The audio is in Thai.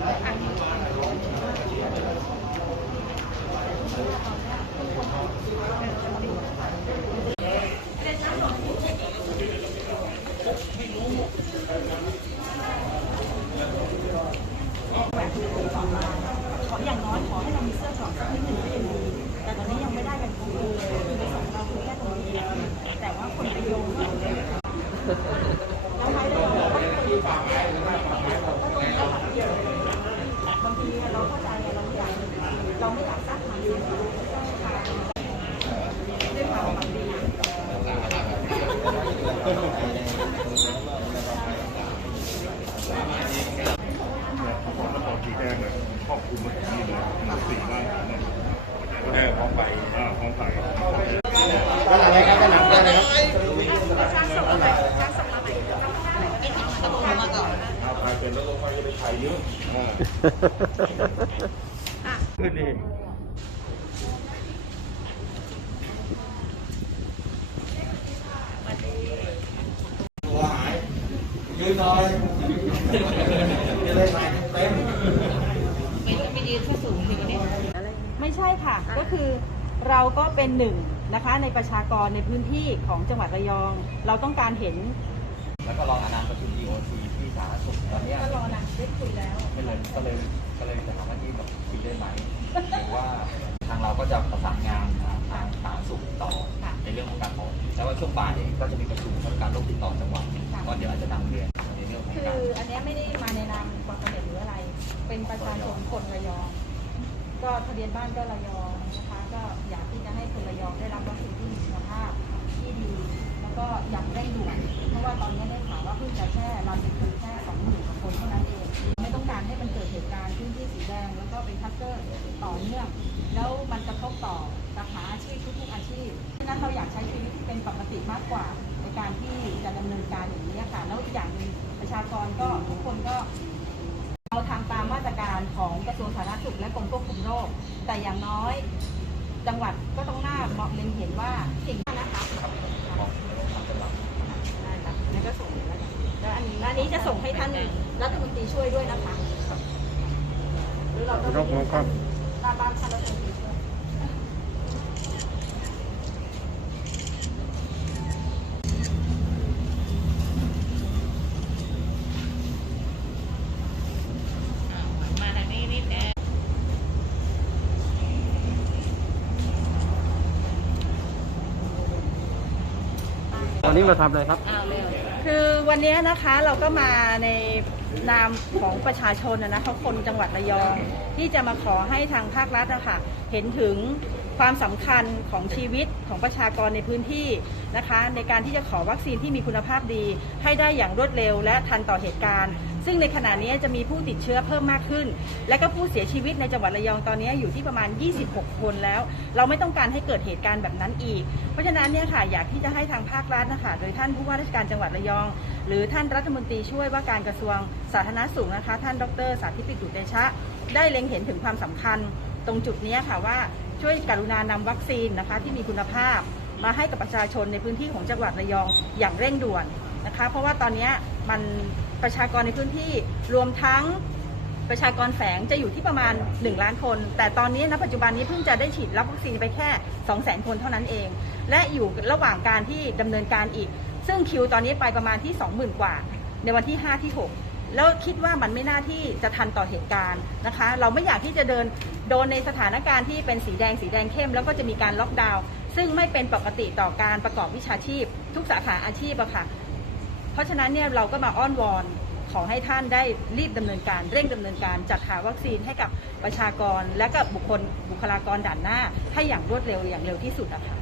ขออย่างน้อยขอให้เรามีเสื้อก่อนสักนิดหนึ่งก็ยังดีแต่ตอนนี้ยังไม่ได้กันคือคือในส่งเราคือแค่ตรงนี้แต่ว่าคนไปโยงว่าแล้วใครได้เราก็คนที่ฝากให้ก็ตรงนี้เราเกี่ยวบางทีเราเข้าใจเราไม่อยาก เราไม่อยากสร้างความเสียหายด้วยความหวังดีนครสีแดงเนี่ยครอบคลุมมาถึงนี่เลยหมดสี่ด้านเนี่ยแม่พร้อมไปอ่าพร้อมไปอะไรครับด้านหลังได้เลยครับเอาไปเป็นแล้วลงไปจะไปถ่ายเยอะอ่า ขึ้นเองตัวหายยืนหน่อยจะได้ถ่ายเต็มไม่ใช่ค่ะ ก็คือเราก็เป็นหนึ่งนะคะในประชากรในพื้นที่ของจังหวัดระยอง เราต้องการเห็น แล้วก็รองอนาประชุม DOT ที่สาธารณสุขตอนเนี้ยก็รอนะได้คุยแล้วก็เลยก็เลย ที่แบบคุยได้ไหมหรือว่าทางเราก็จะประสานงานทางสาธารณสุขต่อในเรื่องของการพบแล้วว่าช่วงบ่ายเองก็จะมีประชุมสำนักการโรคติดต่อจังหวัดค่ะก็เดี๋ยวอาจจะนำเรียนในเรื่องของคืการออันนี้ไม่ได้มาในนามความสำเร็จหรืออะไร เป็นประชาชนคนระยอง ก็ทะเบียนบ้านก็ระยองนะคะก็อยากที่จะให้คนระยองได้รับวัคซีนที่มีคุณภาพที่ดี แล้วก็อยากได้ด่วนเพราะว่าตอนนี้ได้ข่าวว่าเพิ่งจะแค่เราจะคือแค่สองหมื่น คนเท่านั้นเอง ไม่ต้องการให้มันเกิดเหตุการณ์พื้นที่สีแดง แล้วก็เป็นคัสเตอร์ต่อเนื่อง แล้วมันกระทบต่อสาขาอาชีพทุกๆอาชีพฉะนั้นเราอยากใช้ชีวิตที่เป็นปกติมากกว่า ในการที่จะดำเนินการอย่างนี้ค่ะแล้วอีกอย่างหนึ่งประชากรก็ทุกคนก็เราทำตามมาตรการของกระทรวงสาธารณสุขและกรมควบคุมโรค แต่อย่างน้อยจังหวัดก็ต้องหน้ามองเล็งเห็นว่าสิ่งนะคะได้ค่ะนั่นก็ส่งแล้วกัน แล้วอันนี้แล้วอันนี้จะส่งให้ท่านรัฐมนตรีช่วยด้วยนะคะหรือเราต้องครับผมครับตามบ้านท่านรัฐมนตรีช่วยวันนี้มาทำอะไรครับ คือวันนี้นะคะเราก็มาในนามของประชาชนนะนะคะคนจังหวัดระยอง ที่จะมาขอให้ทางภาครัฐนะคะเห็นถึงความสำคัญของชีวิตของประชากรในพื้นที่นะคะ ในการที่จะขอวัคซีนที่มีคุณภาพดี ให้ได้อย่างรวดเร็วและทันต่อเหตุการณ์ ซึ่งในขณะนี้จะมีผู้ติดเชื้อเพิ่มมากขึ้น และก็ผู้เสียชีวิตในจังหวัดระยองตอนนี้อยู่ที่ประมาณ 26 คนแล้ว เราไม่ต้องการให้เกิดเหตุการณ์แบบนั้นอีก เพราะฉะนั้นเนี่ยค่ะอยากที่จะให้ทางภาครัฐนะคะโดยท่านผู้ว่าราชการจังหวัดระยอง หรือท่านรัฐมนตรีช่วยว่าการกระทรวงสาธารณสุขนะคะ ท่านดร สาธิตปิตุเตชะ ได้เล็งเห็นถึงความสำคัญ ตรงจุดนี้ค่ะว่าช่วยกรุณานำวัคซีนนะคะที่มีคุณภาพ มาให้กับประชาชนในพื้นที่ของจังหวัดระยองอย่างเร่งด่วนนะคะ เพราะว่าตอนนี้มัน ประชากรในพื้นที่รวมทั้งประชากรแฝงจะอยู่ที่ประมาณ 1 ล้านคน แต่ตอนนี้ณปัจจุบันนี้เพิ่งจะได้ฉีดรับวัคซีนไปแค่ 2 0 0 0 0 0 คนเท่านั้นเอง และอยู่ระหว่างการที่ดำเนินการอีก ซึ่งคิวตอนนี้ไปประมาณที่ 20,000 กว่า ในวันที่ 5 ที่ 6 แล้วคิดว่ามันไม่น่าที่จะทันต่อเหตุการณ์นะคะ เราไม่อยากที่จะเดินโดนในสถานการณ์ที่เป็นสีแดงสีแดงเข้ม แล้วก็จะมีการล็อกดาวน์ซึ่งไม่เป็นปกติต่อการประกอบวิชาชีพ ทุกสาขาอาชีพอะค่ะ ราะฉะนั้นเนี่ยเราก็มาอ้อนวอนขอให้ท่านได้รีบดำเนินการเร่งดำเนินการจัดหาวัคซีนให้กับประชากรและกับบุคคลบุคลากรด่านหน้าให้อย่างรวดเร็วอย่างเร็วที่สุดอะค่ะ